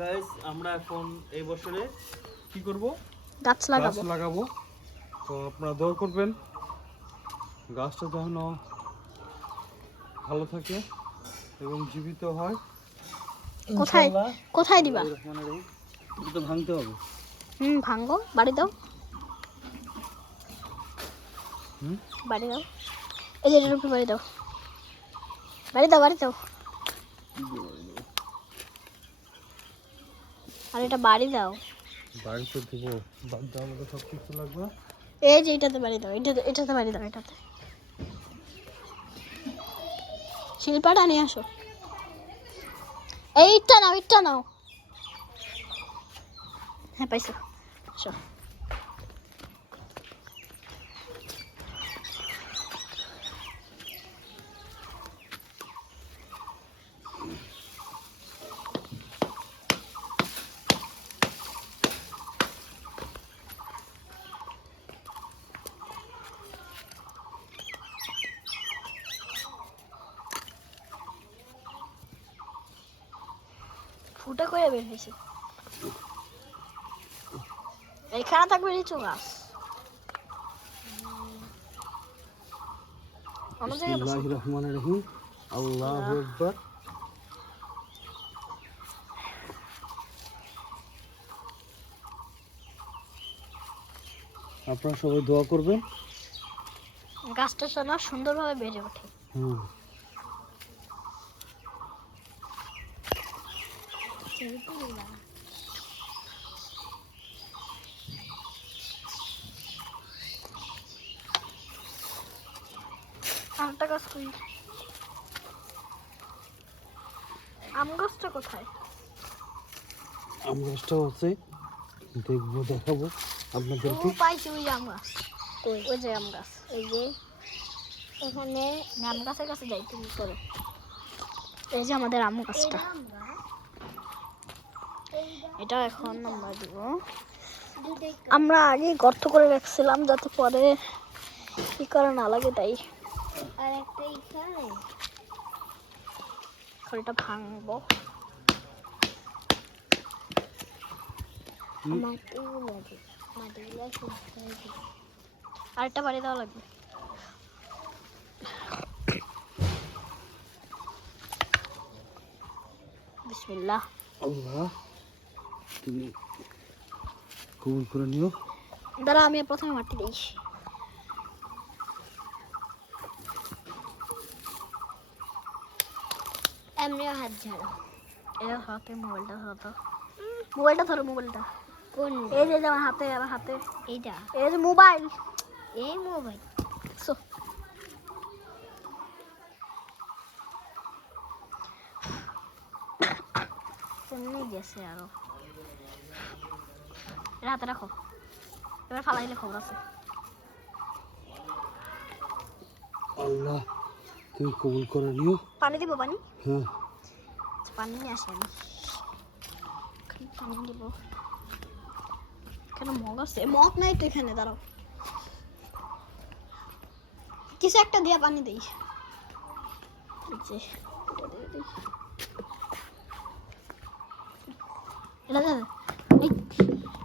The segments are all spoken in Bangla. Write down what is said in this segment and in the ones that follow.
গাইস আমরা এখন এই বছরে কি করব? গাছ লাগাবো। তো আপনারা দোয়া করবেন গাছটা যেন ভালো থাকে এবং জীবিত হয়। কোথায় দিবা? এটা ভাঙতে হবে। ভাঙো, বাড়ি দাও। বাড়ি দাও, এই যে এটার উপর বাড়ি দাও। বাড়ি দাও আর এটা বাড়ি দাও। বাড়ি তো দিব, বাদ দাও, আমাকে সব কিছু লাগবে। এই যে এটাতে বাড়ি দাও, এটাতে বাড়ি দাও। এটাতে শিল্পাটা নিয়ে আসো। এইটা নাও। হ্যাঁ পাইছো, আসো। ফুটা করে বের হয়েছে। এখানে থাকবে লিচু গাছ। বিসমিল্লাহির রহমানির রহিম। আল্লাহু আকবার। আপনারা সবাই দোয়া করবেন গাছটা যেন সুন্দরভাবে বেড়ে ওঠে। আমটা গাছ কই? আম গাছটা কোথায়? আম গাছটাও আছে, দেখাবো আপনাদেরকে। পাইছি ওই আম গাছ। ওই যে আম গাছ, এই যে এখানে আম গাছের কাছে যাই তুমি করে। এই যে আমাদের আম গাছটা, এটা এখন আমরা দিব। আমরা আগে গর্ত করে রাখছিলাম যাতে পরে কি করা না লাগে, তাই। আর একটা এখানে এটা ভাঙবো। আর একটা বাড়ি দেওয়া লাগবে। বিসমিল্লাহ। আল্লাহ তুমি কবুল করে নিও। দাঁড়া, আমি প্রথমে মাটি দিই। এমনিও হাত ঝাড়ো। এর হাতে মোবাইলটা ধরো। মোবাইলটা কোন? এই যে আমার হাতে এইটা। এই যে মোবাইল। সো কেমনে গেছে আরো। এটা হাতে রাখো, এবার ফালাইলে খবর আছে। আল্লাহ তুমি কবুল করে নিও। পানি দিব? পানি? হ্যাঁ, পানি নিয়ে আসেন। পানি দিব। কেন মগ আছে? মগ নাই তো এখানে, দাঁড়াও। কিছু একটা দিয়া পানি দেই।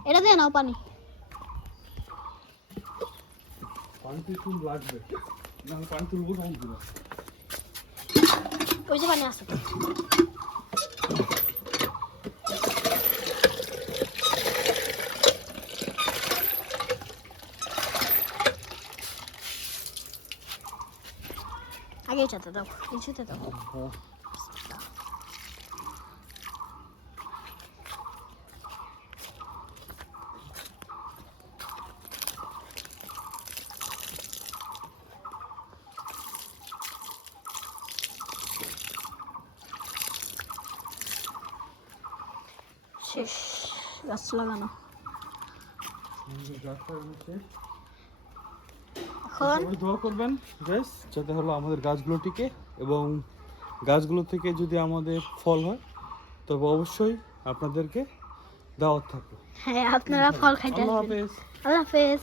এটা দিয়ে নাও পানি। পানি তো লাগবে না, পানি তুলবো না। ওই যে পানি আছে। আগে এটাতে দাও, কিছুতে দাও। শেষ গাছ লাগানো। এখন দোয়া করবেন গাইস, যাতে হলো আমাদের গাছগুলো টিকে এবং গাছগুলো থেকে যদি আমাদের ফল হয় তবে অবশ্যই আপনাদেরকে দাওয়াত থাকবে। হ্যাঁ, আপনারা ফল খাইতে আসবেন। আল্লাহ হাফেজ। আল্লাহ হাফেজ।